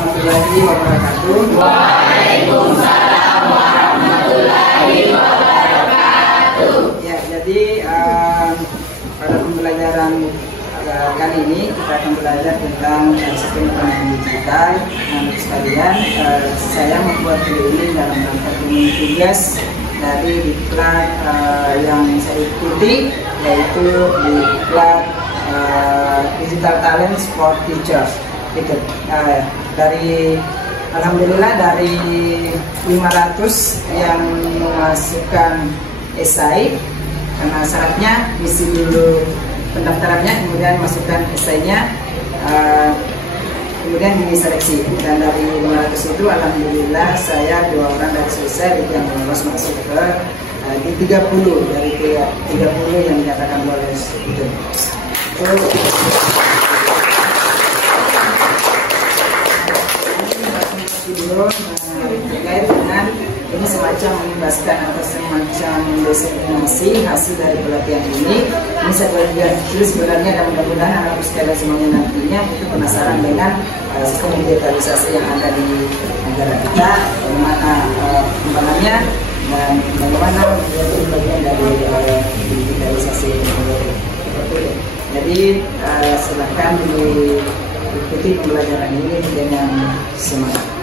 warahmatullahi wabarakatuh. Waalaikumsalam warahmatullahi wabarakatuh. Ya, jadi pada pembelajaran kali ini kita akan belajar tentang sistem ekonomi digital. Nah, sekalian, saya membuat video ini dalam rangka tugas dari diklat yang saya ikuti, yaitu diklat Digital Talent for Teachers. Gitu. Alhamdulillah dari 500 yang memasukkan esai, karena syaratnya isi dulu pendaftarannya, kemudian masukkan esainya, kemudian diseleksi. Dan dari 500 itu alhamdulillah saya 2 orang dari selesai itu yang lolos masuk ke di 30 dari 30 yang dinyatakan lolos itu. Terkait dengan ini semacam membebaskan atau semacam destinasi hasil dari pelatihan ini. Ini saya bagian kecil sebenarnya, dan mudah-mudahan anak sekalian semuanya nantinya itu penasaran dengan sistem digitalisasi yang ada di negara kita, bagaimana kembangannya dan bagaimana menjadi bagian dari digitalisasi seperti itu. Jadi silakan diikuti pembelajaran ini dengan semangat.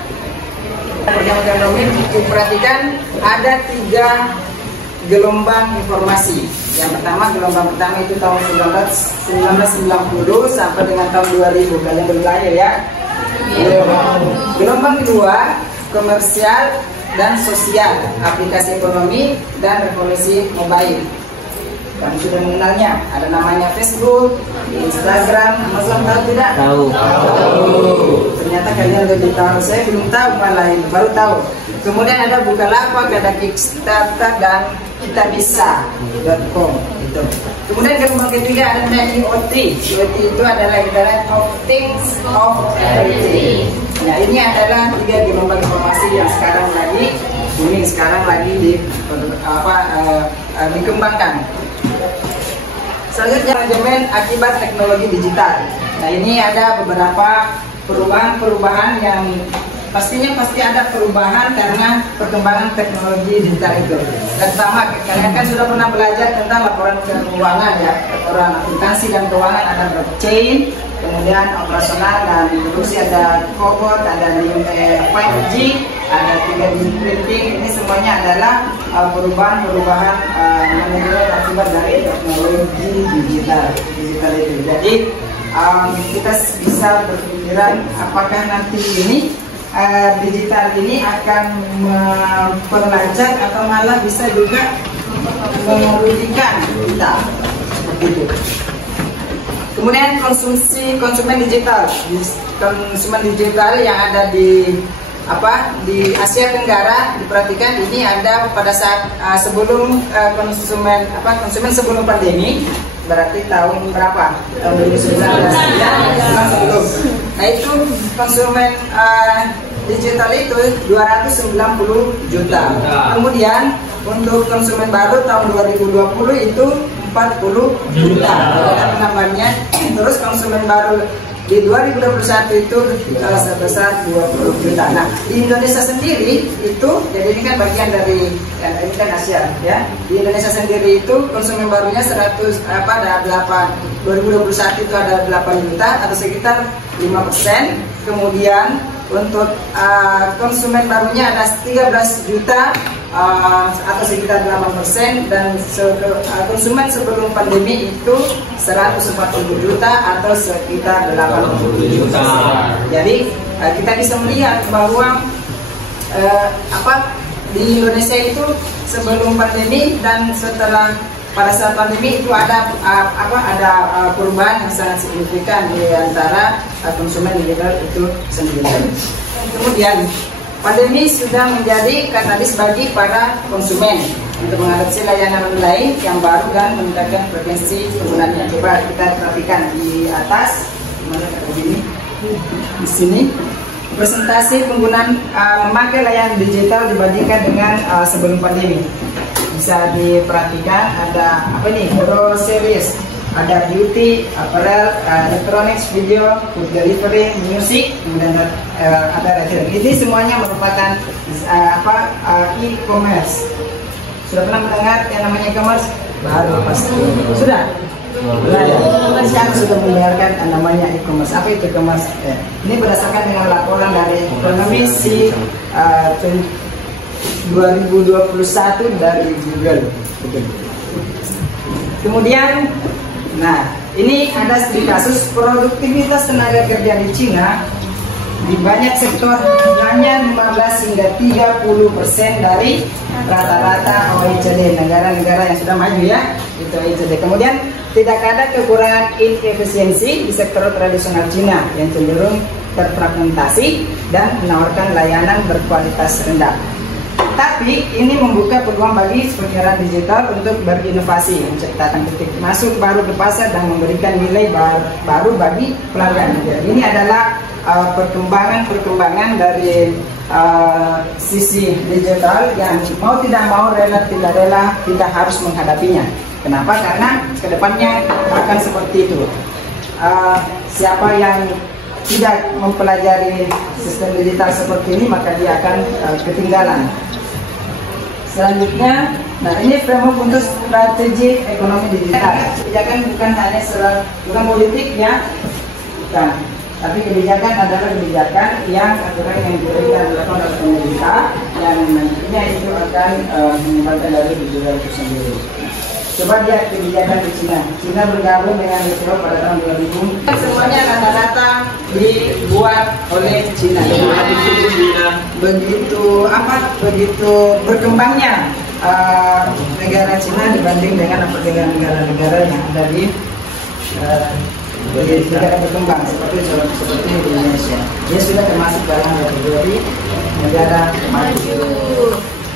Perjalanan ekonomi diperhatikan ada 3 gelombang informasi. Yang pertama, gelombang pertama itu tahun 1990 sampai dengan tahun 2000, kalian belum lahir ya. Gelombang kedua, komersial dan sosial, aplikasi ekonomi dan revolusi mobile. Kamu sudah mengenalnya, ada namanya Facebook, Instagram, Amazon, tahu tidak? Tahu. Ternyata kalian lebih tahu, saya belum tahu, malah baru tahu. Kemudian ada Bukalapak, ada Kickstarter, dan kitabisa.com itu. Kemudian gelombang ketiga ada namanya IoT. IoT itu adalah Internet of Things of Everything. Nah, ini adalah 3 gelombang informasi yang sekarang lagi dikembangkan. Selanjutnya, manajemen akibat teknologi digital. Nah, ini ada beberapa perubahan yang pasti ada perubahan karena perkembangan teknologi digital itu. Dan pertama, kalian kan sudah pernah belajar tentang laporan keuangan ya, laporan akuntansi dan keuangan, ada blockchain, kemudian operasional dan produksi, ada cobot, ada 5G, ada 3D printing. Ini semuanya adalah perubahan manajemen akibat dari teknologi digital itu. Jadi kita bisa berpikiran apakah nanti ini digital ini akan memperlancar atau malah bisa juga merugikan kita, seperti itu. Kemudian konsumen digital yang ada di Asia Tenggara, diperhatikan ini ada pada saat sebelum konsumen sebelum pandemi, berarti tahun berapa? Tahun 2019 ya, sebelum. Nah, itu konsumen digital itu 290 juta. Kemudian untuk konsumen baru tahun 2020 itu 40 juta. Penambahannya. Terus konsumen baru di 2021 itu sebesar 20 juta. Nah, di Indonesia sendiri itu, jadi ini kan bagian dari ini kan Asia ya. Di Indonesia sendiri itu konsumen barunya 2021 itu ada 8 juta atau sekitar 5%. Kemudian untuk konsumen barunya ada 13 juta atau sekitar 8%, dan konsumen sebelum pandemi itu 140 juta atau sekitar 80 juta. Jadi kita bisa melihat bahwa di Indonesia itu sebelum pandemi dan setelah pada saat pandemi itu ada perubahan yang sangat signifikan di antara konsumen digital itu sendiri. Kemudian pandemi sudah menjadi katalis bagi para konsumen untuk mengadopsi layanan online yang baru dan meningkatkan frekuensi penggunaannya. Coba kita perhatikan di atas, mana kata ini, di sini. Presentasi penggunaan memakai layanan digital dibandingkan dengan sebelum pandemi. Bisa diperhatikan ada Pro Series, ada beauty, apparel, electronics, video, food delivery, music, kemudian ada retail. Ini semuanya merupakan e-commerce. Sudah pernah mendengar yang namanya e-commerce? Baru pasti. Sudah? Nah, ya. Sekarang sudah mendengarkan namanya e-commerce. Apa itu e-commerce? Ini berdasarkan dengan laporan dari Ekonomisi 2021 dari Google. Kemudian, nah ini ada studi kasus produktivitas tenaga kerja di Cina di banyak sektor hanya 15 hingga 30% dari rata-rata OECD, negara-negara yang sudah maju ya, itu OECD. Kemudian tidak ada kekurangan inefisiensi di sektor tradisional Cina yang cenderung terfragmentasi dan menawarkan layanan berkualitas rendah. Tapi ini membuka peluang bagi penyiaran digital untuk berinovasi, menciptakan titik masuk baru ke pasar dan memberikan nilai baru bagi pelanggan. Ini adalah perkembangan dari sisi digital yang mau tidak mau, rela tidak rela, kita harus menghadapinya. Kenapa? Karena kedepannya akan seperti itu. Siapa yang tidak mempelajari sistem digital seperti ini, maka dia akan ketinggalan. Selanjutnya, nah ini framework untuk strategi ekonomi digital. Kebijakan bukan hanya bukan politik ya, bukan. Tapi kebijakan adalah kebijakan yang aturan yang diberikan oleh pemerintah yang nantinya itu akan menyebabkan dari digital itu sendiri. Coba lihat kebijakan di Cina. Cina bergabung dengan WTO pada tahun 2000. Semuanya rata-rata dibuat oleh Cina. Begitu berkembangnya negara Cina dibanding dengan negara-negara yang ada di negara berkembang seperti Indonesia. Dia sudah termasuk dalam kategori negara maju.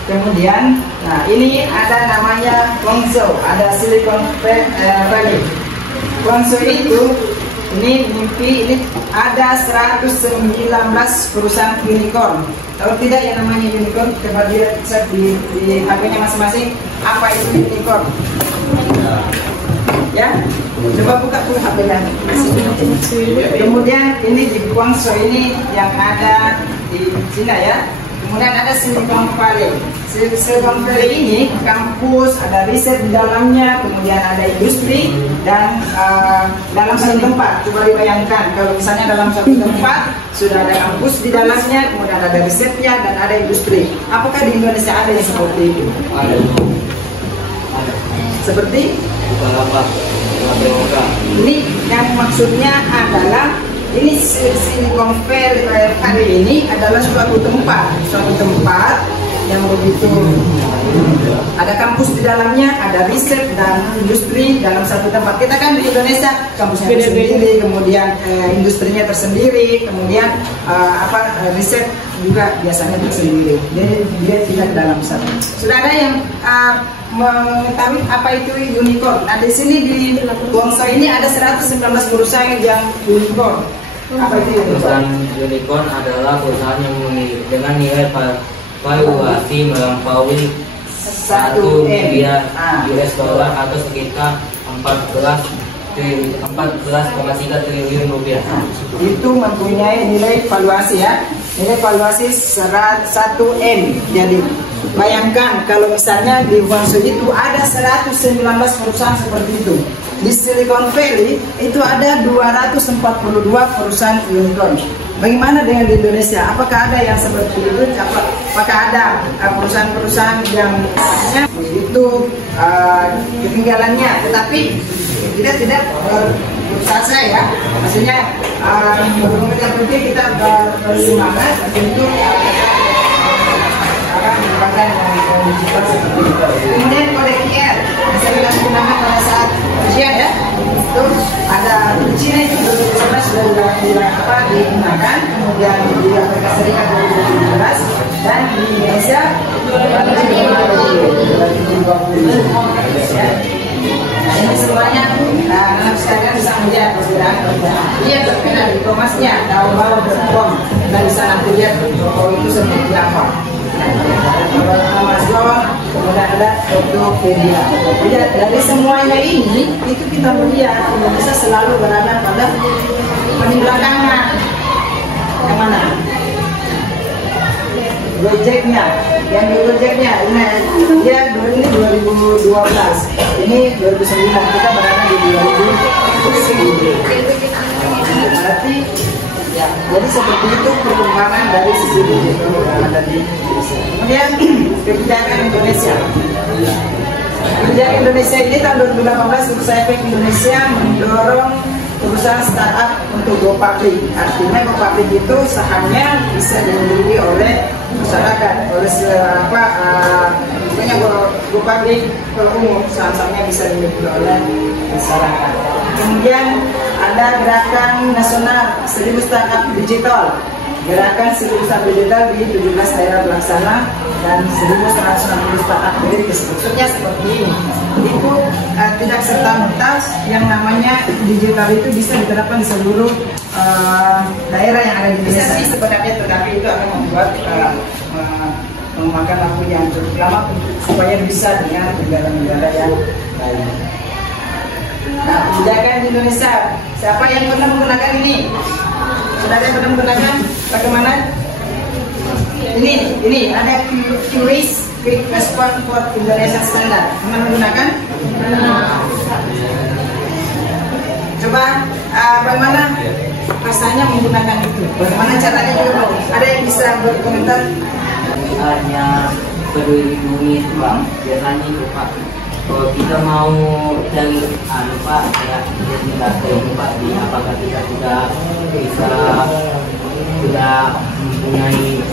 Kemudian, nah ini ada namanya Guangzhou, ada Silicon Valley. Guangzhou itu, ini mimpi, ini ada 119 perusahaan unicorn. Kalau tidak yang namanya unicorn, coba dia cek di HP-nya masing-masing, apa itu unicorn? Ya, coba buka tuh HP-nya. Kemudian ini di Guangzhou ini yang ada di Cina ya. Kemudian ada Silicon Valley. Silicon Valley ini kampus, ada riset di dalamnya, kemudian ada industri dan dalam satu tempat. Coba dibayangkan kalau misalnya dalam satu tempat sudah ada kampus di dalamnya, kemudian ada risetnya dan ada industri. Apakah di Indonesia ada yang seperti itu? Ada. Seperti? Ini yang maksudnya adalah ini Silicon Valley ini adalah suatu tempat yang begitu ada kampus di dalamnya, ada riset dan industri dalam satu tempat. Kita kan di Indonesia kampusnya tersendiri, kemudian industrinya tersendiri, kemudian riset juga biasanya tersendiri. Jadi dia tidak dalam satu. Sudah ada yang mengetahui apa itu unicorn? Nah di sini di Guangzhou ini ada 119 perusahaan yang unicorn. Apa itu unicorn? Perusahaan unicorn adalah perusahaan yang dengan nilai valuasi melampaui 1 miliar US dollar atau sekitar 14,3 triliun rupiah. Itu mempunyai nilai valuasi ya. Nilai valuasi 1 M. Jadi bayangkan kalau misalnya di Guangzhou itu ada 119 perusahaan seperti itu. Di Silicon Valley itu ada 242 perusahaan unicorn. Bagaimana dengan di Indonesia? Apakah ada yang seperti itu? Apakah ada perusahaan-perusahaan yang itu ketinggalannya? Tetapi kita tidak berusaha ya. Maksudnya yang penting kita bersemangat untuk merupakan yang digital seperti itu. Kemudian kode QR bisa kita gunakan pada saat ujian ya. Itu ada di Cina itu sudah digunakan, kemudian di Amerika Serikat 2017 dan di Indonesia 2020. Nah ini semuanya anak sekalian bisa melihat perbedaan. Dia berbeda di e-commerce-nya, tahu-tahu.com dan bisa nanti lihat toko itu seperti apa. Amazon, kemudian ada Tokopedia. Jadi dari semuanya ini itu kita melihat Indonesia selalu berada pada paling belakangan. Yang mana? Gojeknya, yang di Gojeknya ini dia ini 2012, ini 2009, kita berada di 2010. Berarti ya, jadi seperti itu perkembangan dari sisi digital yang ada di Indonesia. Kemudian kebijakan Indonesia. Kebijakan Indonesia ini tahun 2018 Bursa Efek Indonesia mendorong perusahaan startup untuk go public. Artinya go public itu sahamnya bisa dimiliki oleh masyarakat, oleh siapa punya go public kalau umum saham-sahamnya bisa dimiliki oleh masyarakat. Kemudian ada gerakan nasional 1000 startup digital. Gerakan 1000 startup digital di 17 daerah pelaksana dan 1160 startup dari maksudnya seperti ini. Itu tidak serta-merta yang namanya digital itu bisa diterapkan di seluruh daerah yang ada di Indonesia. Sih sebenarnya, tetapi itu akan membuat memakan waktu yang cukup lama supaya bisa dengan negara-negara yang lain. Nah, kebijakan di Indonesia, siapa yang pernah menggunakan ini? Saudara yang pernah menggunakan? Bagaimana? Ini ada QRIS, Quick Response for Indonesian Standard. Pernah menggunakan? Coba bagaimana rasanya menggunakan itu? Bagaimana caranya juga? Ada yang bisa berkomentar? Hanya Peduli Lindungi Pak, biasanya itu Pak. Kalau kita mau cari Pak, kayak identitas ini Pak, apakah kita sudah mempunyai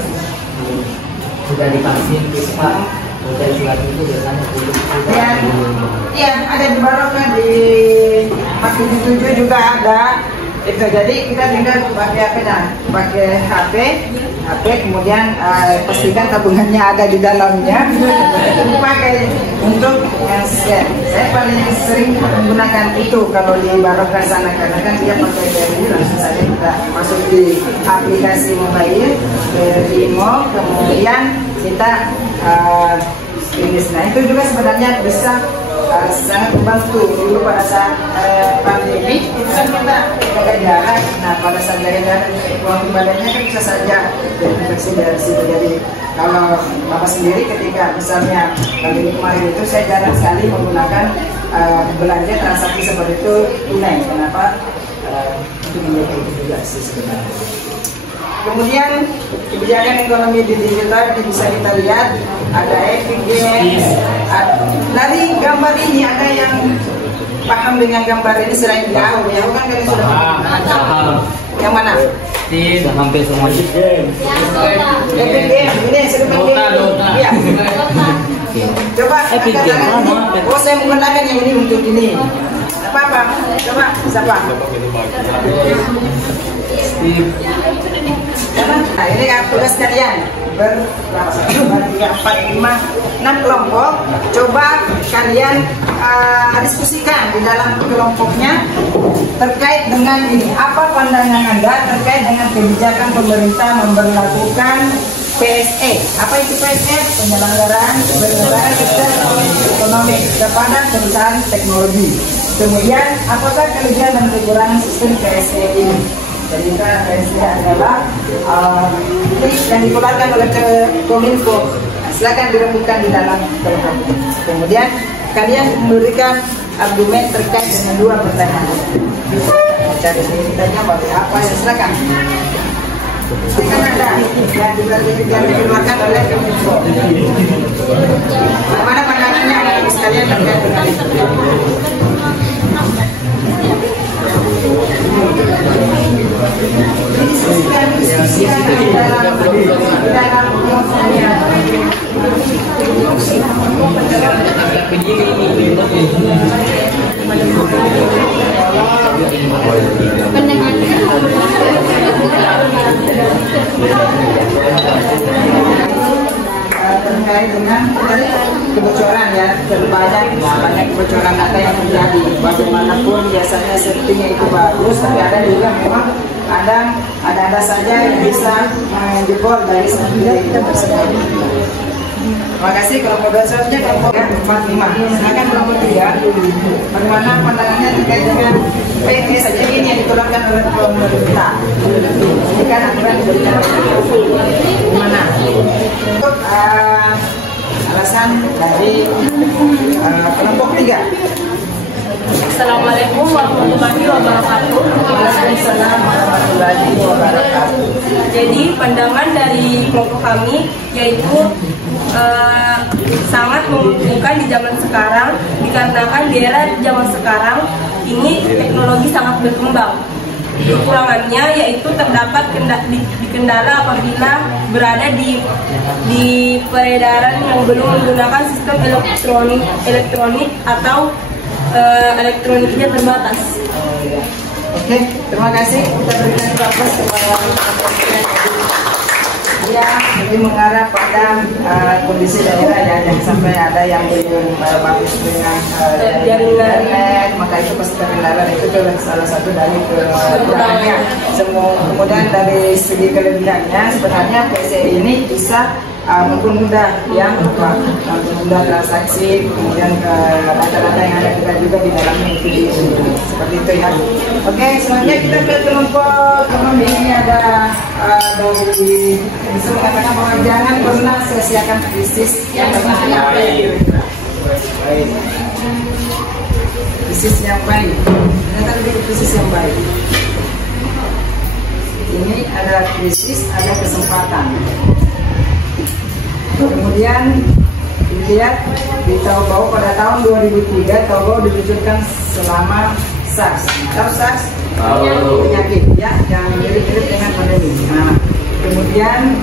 sudah divaksin Pak? Dari surat itu biasanya ya, ada di Barokah di Pak 77 juga ada. Itu jadi kita tinggal pakai apa nah? Pakai HP, kemudian pastikan tabungannya ada di dalamnya. Dipakai untuk scan. Saya paling sering menggunakan itu kalau di Barokah sana karena kan dia pakai BRI, langsung saja kita masuk di aplikasi mobile Imo, kemudian kita finish. Nah itu juga sebenarnya bisa sangat membantu. Dulu pada saat pandemi itu kan kita jaga jarak. Nah pada saat jaga jarak uang badannya kan bisa saja terinfeksi dari situ. Jadi kalau Bapak sendiri ketika misalnya pandemi kemarin itu saya jarang sekali menggunakan belanja transaksi seperti itu tunai. Kenapa? Itu menjadi itu juga sih sebenarnya. Kemudian kebijakan ekonomi digital ini bisa kita lihat ada Epic Games. Dari gambar ini ada yang paham dengan gambar ini selain Yahoo? Yahoo kan kalian sudah paham. Yang mana? Sudah hampir semua game. Epic Games ini sudah main game. Iya. Coba angkat tangan ini. Oh saya menggunakan yang ini untuk ini. Apa? Coba siapa? Steve. Nah ini kan tugas kalian berapa? 1, 2, 3, 4, 5, 6 kelompok. Coba kalian diskusikan di dalam kelompoknya terkait dengan ini. Apa pandangan Anda terkait dengan kebijakan pemerintah memberlakukan PSE? Apa itu PSE? Penyelenggaraan sistem ekonomi kepada perusahaan teknologi. Kemudian apakah kelebihan dan kekurangan sistem PSE ini? Jadi PSE adalah list yang dikeluarkan oleh Kominfo. Nah, silakan dirembukkan di dalam kelompok. Kemudian kalian memberikan argumen terkait dengan 2 pertanyaan. Cari ceritanya bagi apa yang silakan. Silakan ada yang dikeluarkan oleh Kominfo. Bagaimana pandangannya sekalian terkait dengan itu? Terkait dengan kebocoran ya, terbanyak kebocoran data yang terjadi. Bagaimanapun biasanya settingnya itu bagus, tapi ada juga memang ada saja yang bisa menjebol dari setting kita tersebut. Terima kasih. Kelompok 2 selanjutnya kelompok 45. Silakan kelompok 3. Bagaimana pandangannya terkait dengan PT saja ini yang dikeluarkan oleh pemerintah? Ini kan aturan diberikan gimana? Untuk alasan dari kelompok 3. Assalamualaikum warahmatullahi wabarakatuh. Waalaikumsalam warahmatullahi wabarakatuh. Jadi pandangan dari kelompok kami yaitu sangat menguntungkan di zaman sekarang, dikarenakan di era zaman sekarang ini teknologi sangat berkembang. Kekurangannya yaitu terdapat kendala apabila berada di peredaran yang belum menggunakan sistem elektronik atau elektroniknya terbatas. Oke, terima kasih. Kita berikan aplaus kepada dia lebih mengarah pada kondisi daerah ya, yang sampai ada yang belum bagus dengan internet, maka itu pasti terkendala. Itu salah satu dari kekurangannya. Kemudian dari segi kelebihannya, sebenarnya PC ini bisa mempermudah yang mempermudah transaksi, kemudian data-data yang ada juga di dalamnya itu seperti itu ya. Oke, selanjutnya kita ke kelompok ekonomi. Ini ada dari bisa mengatakan bahwa jangan pernah sia-siakan krisis yang baik. Krisis yang baik. Ternyata lebih krisis yang baik. Ini ada krisis, ada kesempatan. Kemudian dilihat di Taobao pada tahun 2003 Taobao diluncurkan selama SARS. Tahu SARS? Penyakit ya, yang mirip-mirip dengan pandemi. Nah, kemudian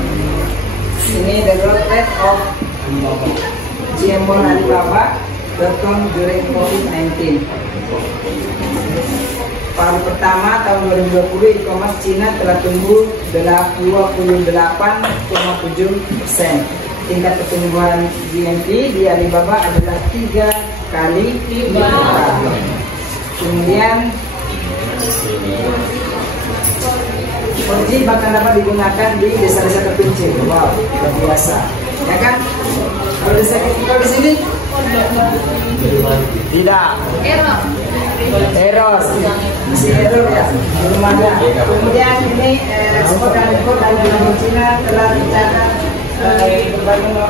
ini the growth rate of Alibaba.com during COVID-19. Paruh pertama tahun 2020 e-commerce Cina telah tumbuh 28,7%. Tingkat pertumbuhan GMV di Alibaba adalah 3 kali lipat. Kemudian 4G bahkan dapat digunakan di desa-desa terpencil. Wow, luar biasa, ya kan? Kalau di sini tidak. Error, masih error ya, belum ada. Kemudian ini ekspor dan impor dari Cina telah mencatat berbagai nomor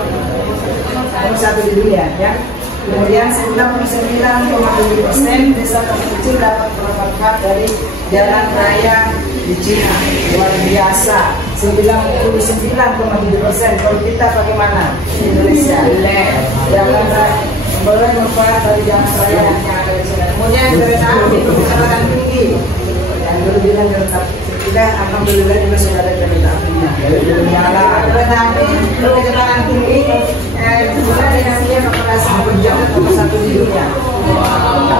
1 di dunia ya. Kemudian 99,7% desa terkecil dapat bermanfaat dari jalan raya di Cina. Luar biasa. 99,7%. Kalau kita bagaimana? Indonesia. Jalan raya boleh manfaat dari jalan raya yang ada di Cina. Kemudian kereta api kecepatan tinggi. Yang dulu bilang kereta kita alhamdulillah juga sudah ada kereta apinya. Kereta api kecepatan tinggi sudah dengan operasi berjam nomor 1 di dunia.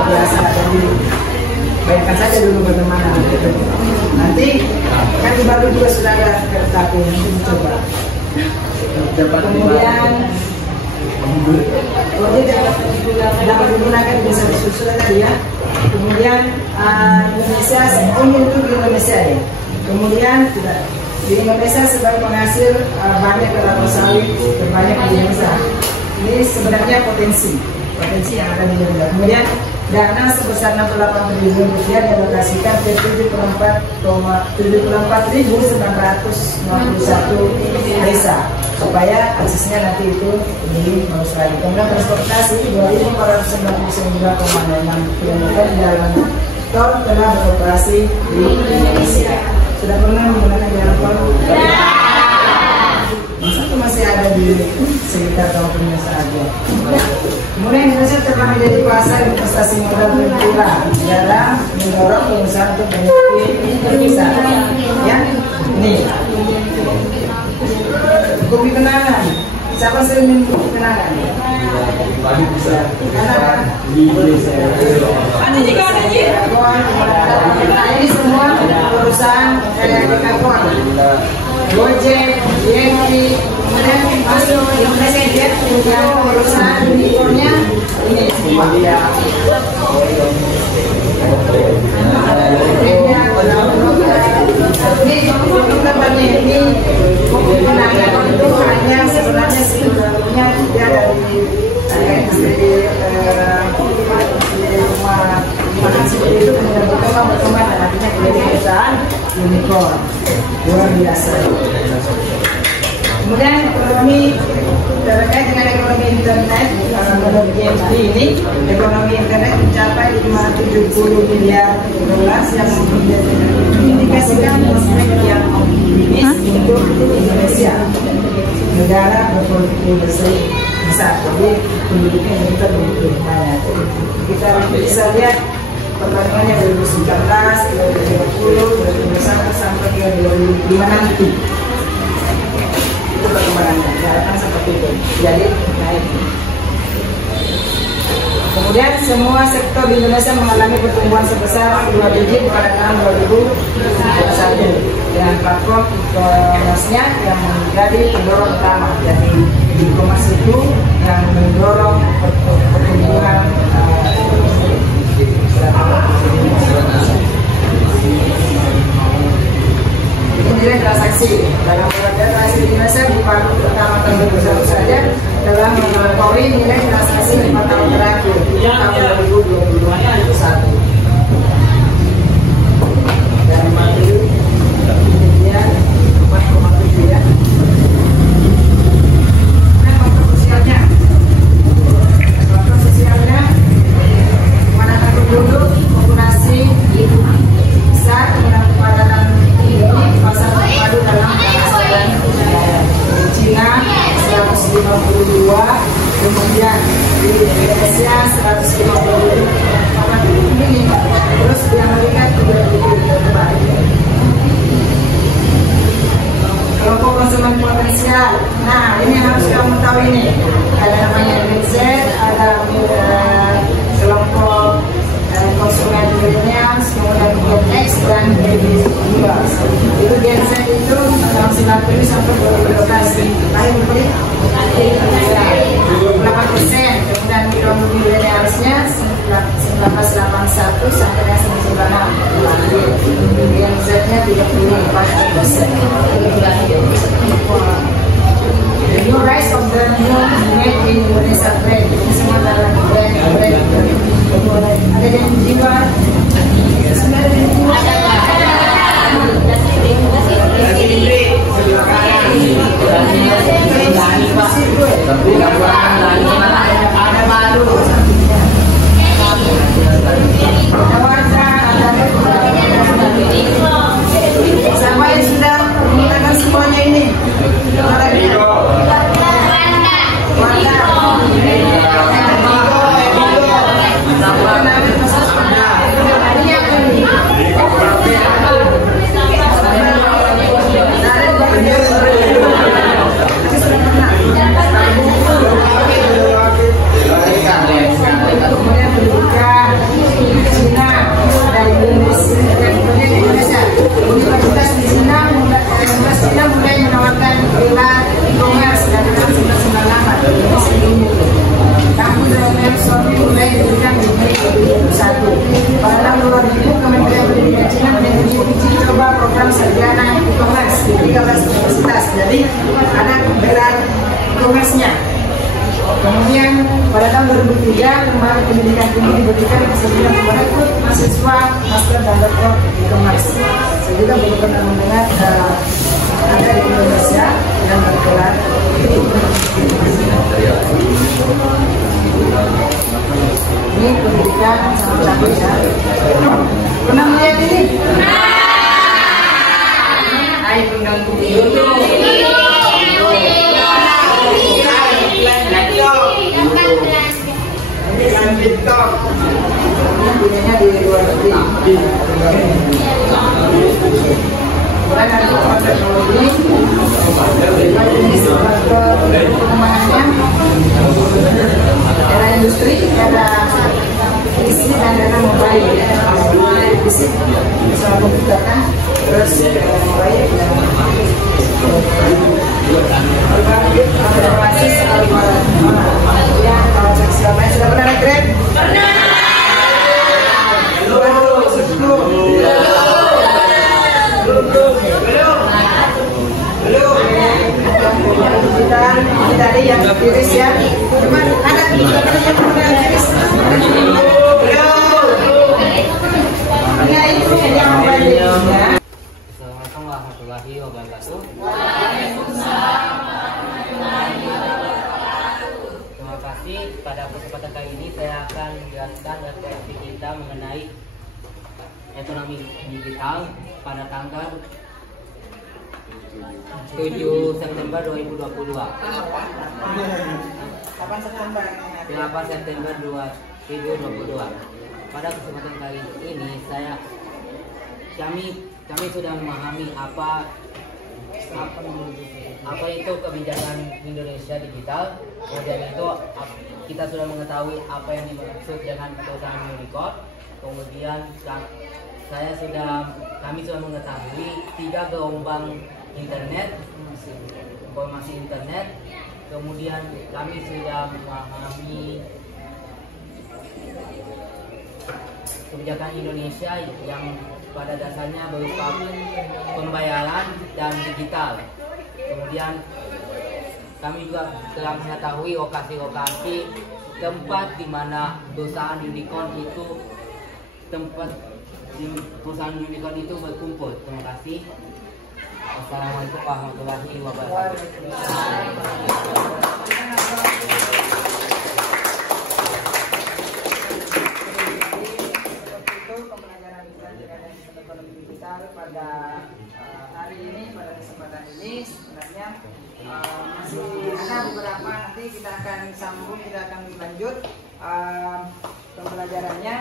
Biasa jadi bayangkan saja dulu bagaimana nanti kan di Bandung juga sudah ada kereta api, coba. Kemudian dapat digunakan bisa disusul tadi ya. Kemudian Indonesia untuk di Indonesia ya. Kemudian di Indonesia sebagai penghasil banyak kelapa sawit terbanyak di Indonesia. Ini sebenarnya potensi yang ada di Indonesia. Kemudian dana sebesar 68 triliun rupiah dialokasikan ke 74.951 desa supaya aksesnya nanti itu lebih bagus lagi. Kemudian transportasi 2.499,6 km jalan tol telah beroperasi di Indonesia. Sudah pernah menggunakan jalan tol? Masa itu masih ada di sekitar kampungnya saja. Kemudian Indonesia telah menjadi pasar investasi modal termurah dalam mendorong pengusaha untuk berwisata. Ya, ini kopi kenangan Siapa sering minum kenangan? Ada juga ada sih. Nah ini semua perusahaan kayak Dekakon, Gojek, Yeti, kemudian masuk Indonesia Jet yang perusahaan unicornnya ini semua. Ini untuk tempatnya ini kenangan itu hanya sebenarnya sih dalamnya dia dari rumah seperti itu kemudian berkembang dan akhirnya menjadi perusahaan unicorn luar biasa. Kemudian ekonomi terkait dengan ekonomi internet menurut GMT ini ekonomi internet mencapai 570 miliar dolar yang mengindikasikan prospek yang optimis untuk Indonesia, negara berpolitik besar. Jadi penduduknya kita begitu banyak. Kita bisa lihat perkembangannya 2019, 2020, 2021 sampai ke 2025 nanti. Itu perkembangannya, diharapkan seperti itu. Jadi naik. Kemudian semua sektor di Indonesia mengalami pertumbuhan sebesar 2 digit pada tahun 2021 dengan platform e-commerce-nya yang menjadi pendorong utama. Jadi e-commerce itu yang mendorong pertumbuhan nilai transaksi dalam transaksi di Indonesia di paruh pertama tahun 2021 saja dalam mengetahui nilai transaksi 5 tahun terakhir tahun 2021 dan maju kemudian 4,7 ya. Nah, faktor sosialnya mana penduduk populasi besar dengan kepadatan pasar terpadu dalam kawasan Cina 152, kemudian di Indonesia 150 ini, terus di Amerika 30. Kelompok konsumen potensial. Nah ini harus kamu tahu ini. Ada namanya Gen Z, ada kelompok konsumen millennials, kemudian Gen X dan Baby Boomers. Itu Gen Z itu tahun 90 sampai 2012 lahir beli 8%, kemudian kaum millennialsnya 1981 sampai 1996, Gen Z-nya 34%. The new rise of the new made in Indonesia brand, ini semua adalah brand. Ada yang jiwa, sebenarnya jiwa. Siapa yang sudah menggunakan semuanya ini? Universitas di Cina mulai menawarkan gelar e-commerce dari tahun 1998. Tahun 2020 mulai diberikan di Mei 2021. Pada tahun 2000 Kementerian Pendidikan Cina uji coba program sarjana e-commerce di 13 universitas. Jadi ada gelar e-commerce-nya. Kemudian pada tahun 2003 Lembaga Pendidikan Tinggi diberikan kesempatan merekrut mahasiswa master dan doktor e-commerce. Saya juga benar-benar mendengar ada di Indonesia yang bergelar ini pendidikan sangat canggih ya. Pernah melihat ini? Ayo pengganggu TikTok. Bunyinya di luar negeri. Mulai dari teknologi, jenis faktor perkembangannya era industri, era PC dan era mobile. PC bisa komputer kan, terus mobile berbasis ya. Kalau selama sudah pernah grade? Pernah. Tadi yang tiris ya, cuma ada yang tiris. Nah itu yang baliknya. Assalamualaikum warahmatullahi wabarakatuh. Terima kasih. Pada kesempatan kali ini saya akan menjelaskan referensi kita mengenai ekonomi digital pada tanggal 7 September 2022. 8 September 8 September 2022. Pada kesempatan kali ini kami sudah memahami apa itu kebijakan Indonesia digital. Kemudian itu kita sudah mengetahui apa yang dimaksud dengan perusahaan unicorn. Kemudian kami sudah mengetahui 3 gelombang internet, informasi internet. Kemudian kami sudah memahami kebijakan Indonesia yang pada dasarnya berupa pembayaran dan digital. Kemudian kami juga telah mengetahui lokasi-lokasi tempat di mana perusahaan unicorn itu berkumpul. Terima kasih. Wassalamualaikum warahmatullahi wabarakatuh. Pada hari ini, pada kesempatan ini sebenarnya masih ada beberapa, nanti kita akan sambung, kita akan lanjut pembelajarannya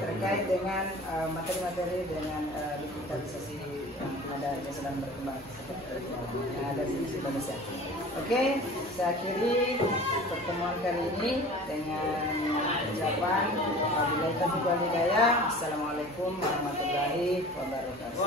terkait dengan materi-materi dengan digitalisasi yang ada yang sedang berkembang yang ada di Indonesia. Oke, saya akhiri pertemuan kali ini dengan ucapan wabillahi taufiq wal hidayah. Assalamualaikum warahmatullahi wabarakatuh.